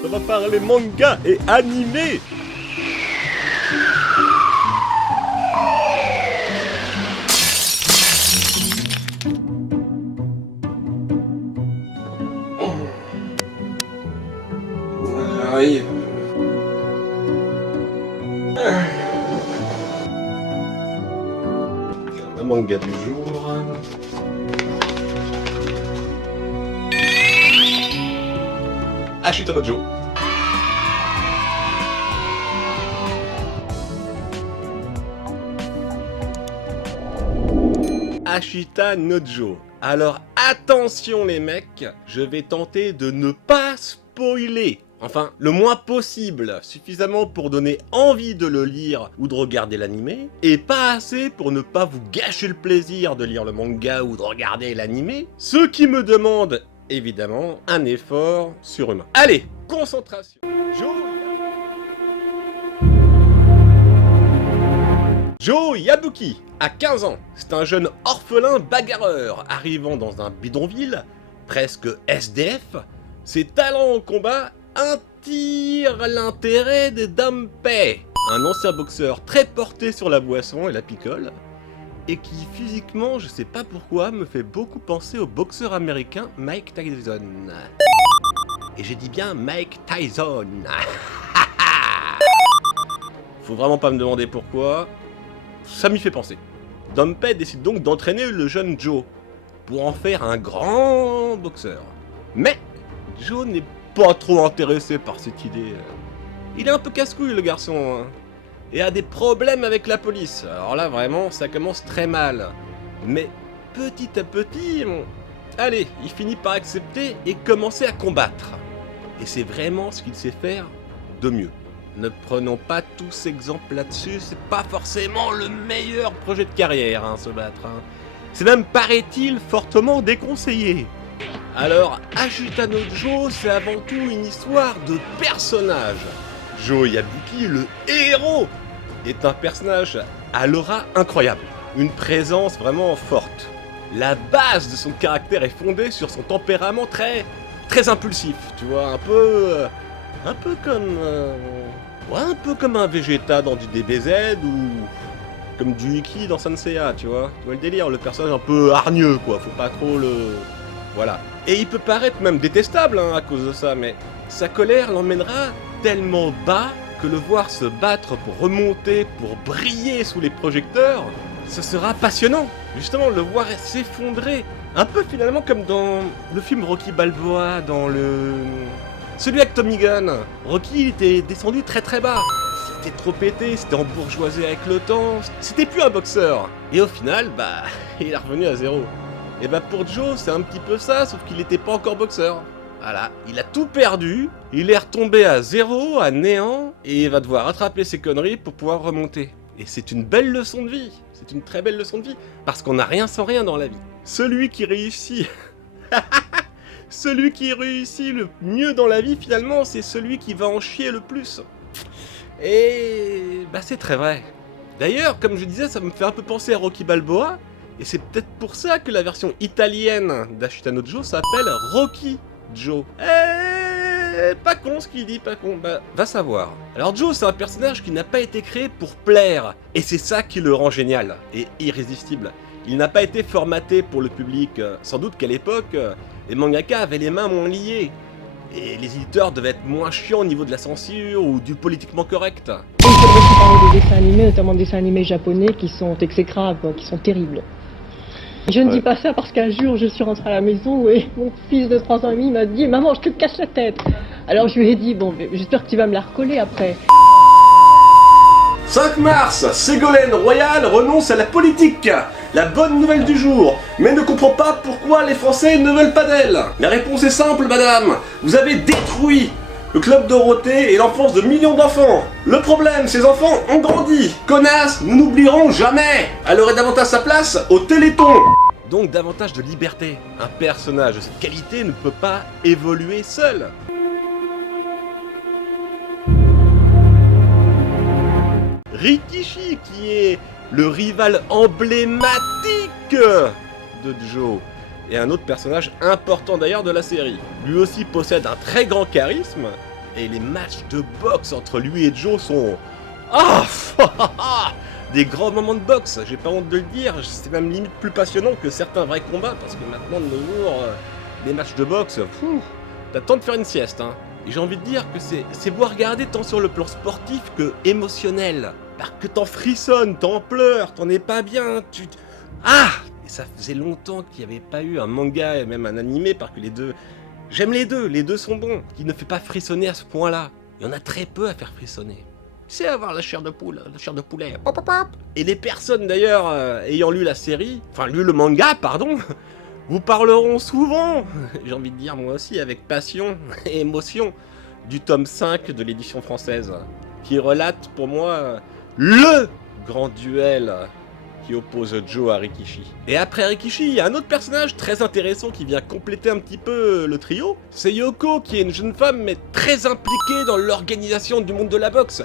Ça va parler manga et animé. J'arrive. Le manga du jour. Ashita no Joe. Ashita no Joe. Alors attention les mecs, je vais tenter de ne pas spoiler. Enfin, le moins possible, suffisamment pour donner envie de le lire ou de regarder l'animé, et pas assez pour ne pas vous gâcher le plaisir de lire le manga ou de regarder l'animé, ce qui me demande, évidemment, un effort surhumain. Allez, concentration. Joe Yabuki a 15 ans. C'est un jeune orphelin bagarreur arrivant dans un bidonville, presque SDF. Ses talents au combat attirent l'intérêt des Dampé, un ancien boxeur très porté sur la boisson et la picole, et qui physiquement, je sais pas pourquoi, me fait beaucoup penser au boxeur américain Mike Tyson. Et j'ai dit bien Mike Tyson. Faut vraiment pas me demander pourquoi, ça m'y fait penser. Dampé décide donc d'entraîner le jeune Joe, pour en faire un grand boxeur. Mais Joe n'est pas trop intéressé par cette idée. Il est un peu casse-couille le garçon, hein, et a des problèmes avec la police. Alors là vraiment ça commence très mal. Mais petit à petit, allez, il finit par accepter et commencer à combattre. Et c'est vraiment ce qu'il sait faire de mieux. Ne prenons pas tous exemple là-dessus, c'est pas forcément le meilleur projet de carrière, hein, se battre. Hein. C'est même, paraît-il, fortement déconseillé. Alors, Ashita no Joe, c'est avant tout une histoire de personnage. Joe Yabuki, le héros, est un personnage à l'aura incroyable. Une présence vraiment forte. La base de son caractère est fondée sur son tempérament très impulsif, tu vois, un peu comme un Vegeta dans du DBZ ou comme du Iki dans Sanseiya, tu vois le délire, le personnage un peu hargneux, quoi, faut pas trop le... Voilà. Et il peut paraître même détestable, hein, à cause de ça, mais sa colère l'emmènera tellement bas que le voir se battre pour remonter, pour briller sous les projecteurs, ce sera passionnant. Justement, le voir s'effondrer, un peu finalement comme dans le film Rocky Balboa, celui avec Tommy Gunn. Rocky, il était descendu très bas. C'était trop pété, c'était embourgeoisé avec le temps, c'était plus un boxeur. Et au final, il est revenu à zéro. Et pour Joe, c'est un petit peu ça, sauf qu'il n'était pas encore boxeur. Voilà, il a tout perdu, il est retombé à zéro, à néant, et il va devoir rattraper ses conneries pour pouvoir remonter. Et c'est une belle leçon de vie, c'est une très belle leçon de vie, parce qu'on n'a rien sans rien dans la vie. Celui qui réussit... Celui qui réussit le mieux dans la vie, finalement, c'est celui qui va en chier le plus. Et... c'est très vrai. D'ailleurs, comme je disais, ça me fait un peu penser à Rocky Balboa, et c'est peut-être pour ça que la version italienne d'Ashita no Joe s'appelle Rocky Joe. Pas con ce qu'il dit, pas con, va savoir. Alors Joe, c'est un personnage qui n'a pas été créé pour plaire, et c'est ça qui le rend génial et irrésistible. Il n'a pas été formaté pour le public, sans doute qu'à l'époque, les mangaka avaient les mains moins liées, et les éditeurs devaient être moins chiants au niveau de la censure ou du politiquement correct. Il faudrait aussi parler des dessins animés, notamment des dessins animés japonais qui sont exécrables, qui sont terribles. Je ne dis pas ça parce qu'un jour je suis rentrée à la maison et mon fils de 3 ans et demi m'a dit « Maman, je te casse la tête !» Alors je lui ai dit « Bon, j'espère que tu vas me la recoller après. » 5 mars, Ségolène Royal renonce à la politique. La bonne nouvelle du jour, mais ne comprend pas pourquoi les Français ne veulent pas d'elle. La réponse est simple, madame. Vous avez détruit le club Dorothée et l'enfance de millions d'enfants. Le problème, ces enfants ont grandi. Connasses, nous n'oublierons jamais. Elle aurait davantage sa place au Téléthon. Donc davantage de liberté. Un personnage de cette qualité ne peut pas évoluer seul. Rikishi, qui est le rival emblématique de Joe, et un autre personnage important d'ailleurs de la série. Lui aussi possède un très grand charisme, et les matchs de boxe entre lui et Joe sont... des grands moments de boxe, j'ai pas honte de le dire, c'est même limite plus passionnant que certains vrais combats, parce que maintenant de nos jours, les matchs de boxe, t'as le temps de faire une sieste, hein. Et j'ai envie de dire que c'est beau à regarder tant sur le plan sportif que émotionnel. Parce que t'en frissonnes, t'en pleures, t'en es pas bien, et ça faisait longtemps qu'il n'y avait pas eu un manga et même un animé, parce que les deux... J'aime les deux sont bons, qui ne fait pas frissonner à ce point-là. Il y en a très peu à faire frissonner. C'est avoir la chair de poule, la chair de poulet. Hop, hop, hop. Et les personnes d'ailleurs ayant lu la série, enfin lu le manga, pardon, vous parleront souvent, j'ai envie de dire moi aussi, avec passion et émotion, du tome 5 de l'édition française, qui relate pour moi le grand duel qui oppose Joe à Rikishi. Et après Rikishi, il y a un autre personnage très intéressant qui vient compléter un petit peu le trio. C'est Yoko, qui est une jeune femme mais très impliquée dans l'organisation du monde de la boxe.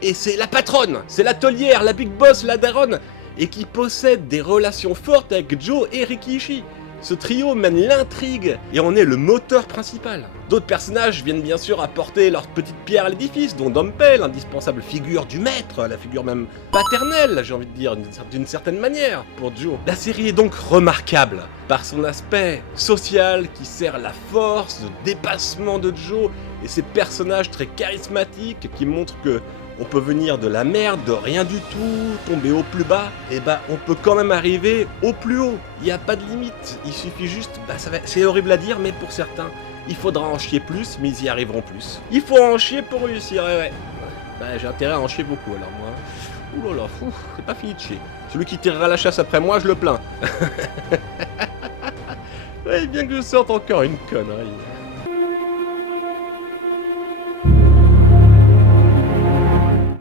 Et c'est la patronne, c'est l'atelière, la big boss, la daronne, et qui possède des relations fortes avec Joe et Rikishi. Ce trio mène l'intrigue et en est le moteur principal. D'autres personnages viennent bien sûr apporter leur petite pierre à l'édifice, dont Dompel, l'indispensable figure du maître, la figure même paternelle, j'ai envie de dire, d'une certaine manière, pour Joe. La série est donc remarquable par son aspect social qui sert la force, le dépassement de Joe et ses personnages très charismatiques qui montrent que on peut venir de la merde, de rien du tout, tomber au plus bas, et on peut quand même arriver au plus haut. Il n'y a pas de limite, il suffit juste, c'est horrible à dire, mais pour certains, il faudra en chier plus, mais ils y arriveront plus. Il faut en chier pour réussir, ouais. J'ai intérêt à en chier beaucoup, alors moi. Ouh là là, c'est pas fini de chier. Celui qui tirera la chasse après moi, je le plains. Ouais, bien que je sorte encore une connerie.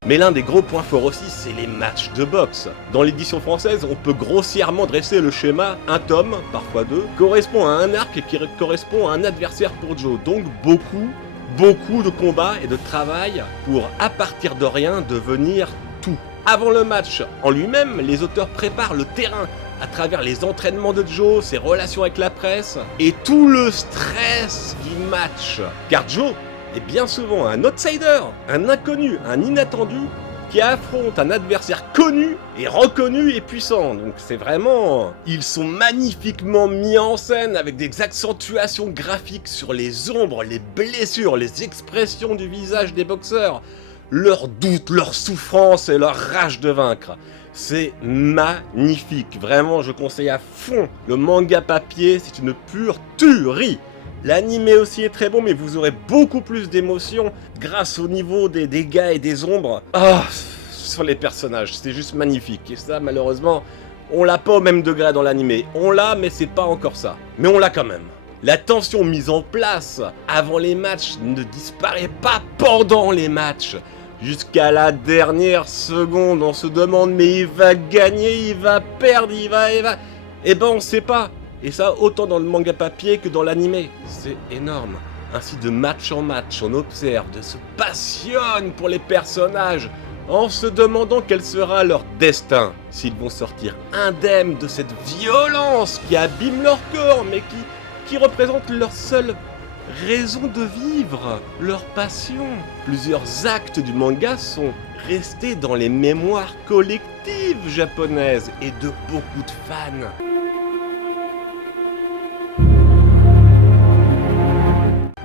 Mais l'un des gros points forts aussi, c'est les matchs de boxe. Dans l'édition française, on peut grossièrement dresser le schéma, un tome, parfois deux, correspond à un arc qui correspond à un adversaire pour Joe. Donc beaucoup de combats et de travail pour, à partir de rien, devenir tout. Avant le match en lui-même, les auteurs préparent le terrain à travers les entraînements de Joe, ses relations avec la presse et tout le stress du match. Car Joe est bien souvent un outsider, un inconnu, un inattendu, qui affronte un adversaire connu et reconnu et puissant. Donc c'est vraiment... Ils sont magnifiquement mis en scène avec des accentuations graphiques sur les ombres, les blessures, les expressions du visage des boxeurs, leurs doutes, leurs souffrances et leur rage de vaincre. C'est magnifique, vraiment je conseille à fond. Le manga papier, c'est une pure tuerie. L'animé aussi est très bon, mais vous aurez beaucoup plus d'émotions grâce au niveau des dégâts et des ombres. Sur les personnages, c'est juste magnifique. Et ça, malheureusement, on l'a pas au même degré dans l'animé. On l'a, mais c'est pas encore ça. Mais on l'a quand même. La tension mise en place avant les matchs ne disparaît pas pendant les matchs. Jusqu'à la dernière seconde, on se demande, mais il va gagner, il va perdre, il va... on sait pas. Et ça, autant dans le manga papier que dans l'animé. C'est énorme. Ainsi, de match en match, on observe, de se passionne pour les personnages, en se demandant quel sera leur destin. S'ils vont sortir indemnes de cette violence qui abîme leur corps, mais qui représente leur seule raison de vivre, leur passion. Plusieurs actes du manga sont restés dans les mémoires collectives japonaises et de beaucoup de fans.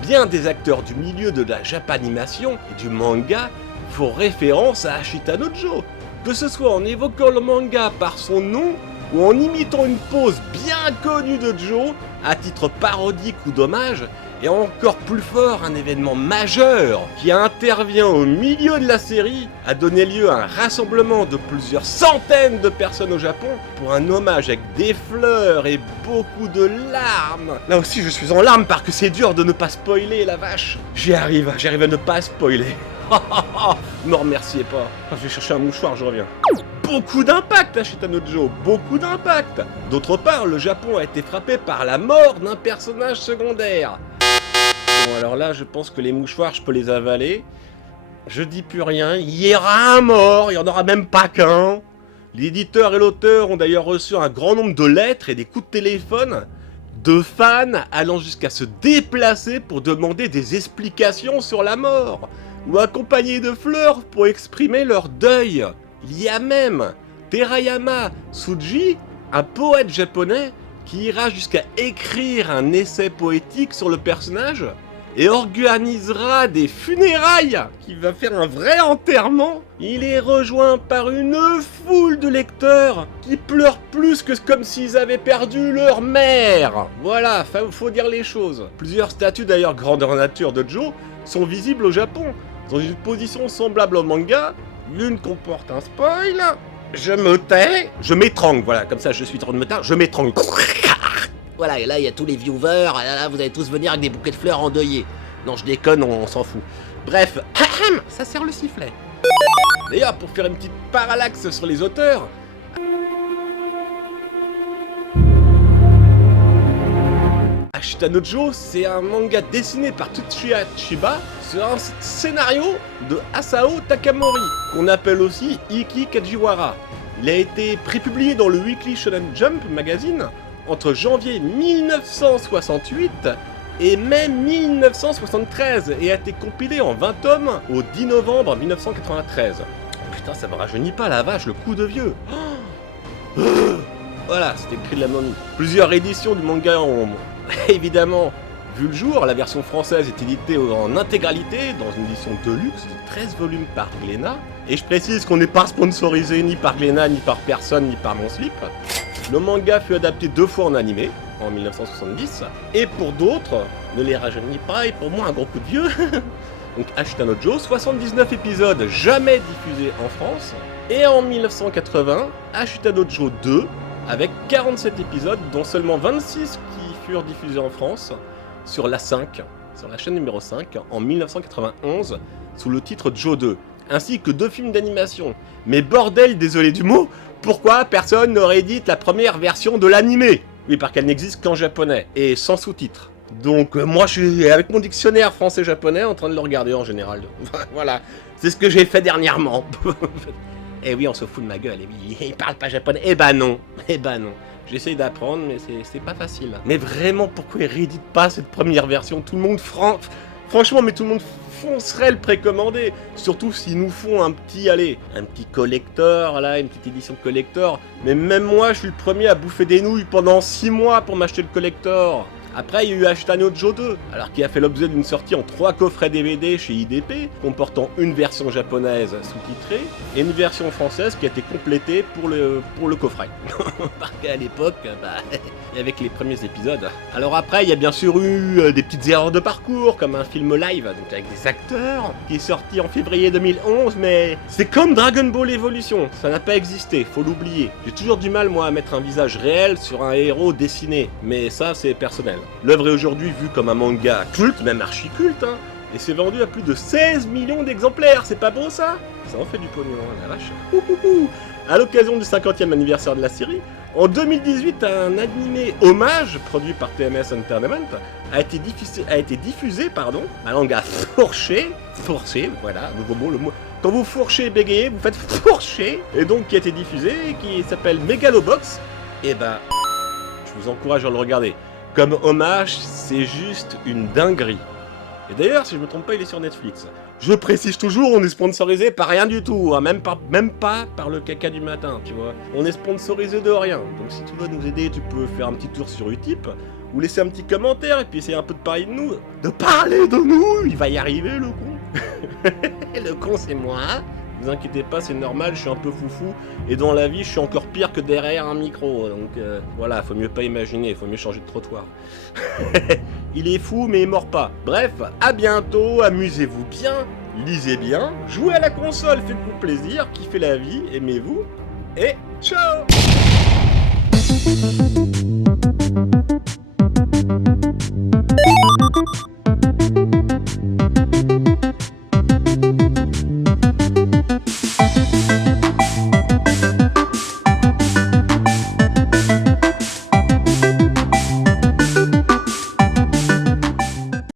Bien des acteurs du milieu de la japanimation et du manga font référence à Ashita no Joe, que ce soit en évoquant le manga par son nom ou en imitant une pose bien connue de Joe à titre parodique ou d'hommage, et encore plus fort, un événement majeur qui intervient au milieu de la série a donné lieu à un rassemblement de plusieurs centaines de personnes au Japon pour un hommage avec des fleurs et beaucoup de larmes. Là aussi je suis en larmes parce que c'est dur de ne pas spoiler, la vache. J'y arrive à ne pas spoiler. Ne remerciez pas. Je vais chercher un mouchoir, je reviens. Beaucoup d'impact, Ashita no Joe, beaucoup d'impact. D'autre part, le Japon a été frappé par la mort d'un personnage secondaire. Bon, alors là, je pense que les mouchoirs, je peux les avaler. je dis plus rien, il y aura un mort, il n'y en aura même pas qu'un. L'éditeur et l'auteur ont d'ailleurs reçu un grand nombre de lettres et des coups de téléphone de fans allant jusqu'à se déplacer pour demander des explications sur la mort, ou accompagnés de fleurs pour exprimer leur deuil. Il y a même Terayama Tsuji, un poète japonais, qui ira jusqu'à écrire un essai poétique sur le personnage et organisera des funérailles, qui va faire un vrai enterrement. Il est rejoint par une foule de lecteurs qui pleurent plus que comme s'ils avaient perdu leur mère. Voilà, faut dire les choses. Plusieurs statues d'ailleurs grandeur nature de Joe sont visibles au Japon, dans une position semblable au manga. L'une comporte un spoil. Je me tais, je m'étrangle, voilà, comme ça je suis en train de me taire, je m'étrangle. Voilà, et là il y a tous les viewers, et là vous allez tous venir avec des bouquets de fleurs endeuillés. Non, je déconne, on s'en fout. Bref, ça sert le sifflet. D'ailleurs, pour faire une petite parallaxe sur les auteurs, Ashita no Joe, c'est un manga dessiné par Tsuchiya Chiba sur un scénario de Asao Takamori, qu'on appelle aussi Iki Kajiwara. Il a été prépublié dans le Weekly Shonen Jump magazine entre janvier 1968 et mai 1973 et a été compilé en 20 tomes au 10 novembre 1993. Putain, ça me rajeunit pas la vache, le coup de vieux. Voilà, c'était le cri de la momie. Plusieurs éditions du manga ont évidemment vu le jour. La version française est éditée en intégralité dans une édition deluxe de 13 volumes par Glénat. Et je précise qu'on n'est pas sponsorisé ni par Glénat, ni par personne, ni par mon slip. Le manga fut adapté 2 fois en animé, en 1970, et pour d'autres, ne les rajeunit pas, et pour moi un gros coup de vieux. Donc Ashita no Joe, 79 épisodes jamais diffusés en France, et en 1980, Ashita no Joe 2, avec 47 épisodes, dont seulement 26 qui furent diffusés en France, sur la 5, sur la chaîne numéro 5, en 1991, sous le titre Joe 2, ainsi que 2 films d'animation. Mais bordel, désolé du mot, pourquoi personne ne réédite la première version de l'animé? Oui, parce qu'elle n'existe qu'en japonais, et sans sous-titres. Donc moi je suis avec mon dictionnaire français-japonais en train de le regarder en général. Voilà, c'est ce que j'ai fait dernièrement. Eh oui, on se fout de ma gueule, eh oui, il parle pas japonais. Eh ben non, J'essaye d'apprendre, mais c'est pas facile. Mais vraiment, pourquoi ils rééditent pas cette première version? Tout le monde, franchement, mais tout le monde foncerait le précommander. Surtout s'ils nous font un petit collector, là, une petite édition collector. Mais même moi, je suis le premier à bouffer des nouilles pendant 6 mois pour m'acheter le collector. Après, il y a eu Ashita no Joe 2, alors qui a fait l'objet d'une sortie en 3 coffrets DVD chez IDP, comportant une version japonaise sous-titrée et une version française qui a été complétée pour le coffret. Parce qu'à l'époque, il y avait que les premiers épisodes. Alors après, il y a bien sûr eu des petites erreurs de parcours, comme un film live, donc avec des acteurs, qui est sorti en février 2011, mais c'est comme Dragon Ball Evolution, ça n'a pas existé, faut l'oublier. J'ai toujours du mal, moi, à mettre un visage réel sur un héros dessiné, mais ça, c'est personnel. L'œuvre est aujourd'hui vue comme un manga culte, même archi-culte, hein, et c'est vendu à plus de 16 millions d'exemplaires, c'est pas beau ça? Ça en fait du pognon, hein, la vache. À l'occasion du 50e anniversaire de la série, en 2018, un animé hommage, produit par TMS Entertainment, a été diffusé, ma langue a fourché, voilà, nouveau mot, le mot. Quand vous fourchez et bégayez, vous faites fourcher, et donc qui a été diffusé, et qui s'appelle Megalobox, et ben, je vous encourage à le regarder. Comme hommage, c'est juste une dinguerie. Et d'ailleurs, si je me trompe pas, il est sur Netflix. Je précise toujours, on est sponsorisé par rien du tout, hein, même pas par le caca du matin, tu vois. On est sponsorisé de rien. Donc si tu veux nous aider, tu peux faire un petit tour sur Utip, ou laisser un petit commentaire, et puis essayer un peu de parler de nous. De parler de nous. Il va y arriver, le con. Le con, c'est moi. Ne vous inquiétez pas, c'est normal, je suis un peu foufou, et dans la vie, je suis encore pire que derrière un micro, donc voilà, faut mieux pas imaginer, faut mieux changer de trottoir. Il est fou, mais il mord pas. Bref, à bientôt, amusez-vous bien, lisez bien, jouez à la console, faites-vous plaisir, kiffez la vie, aimez-vous, et ciao!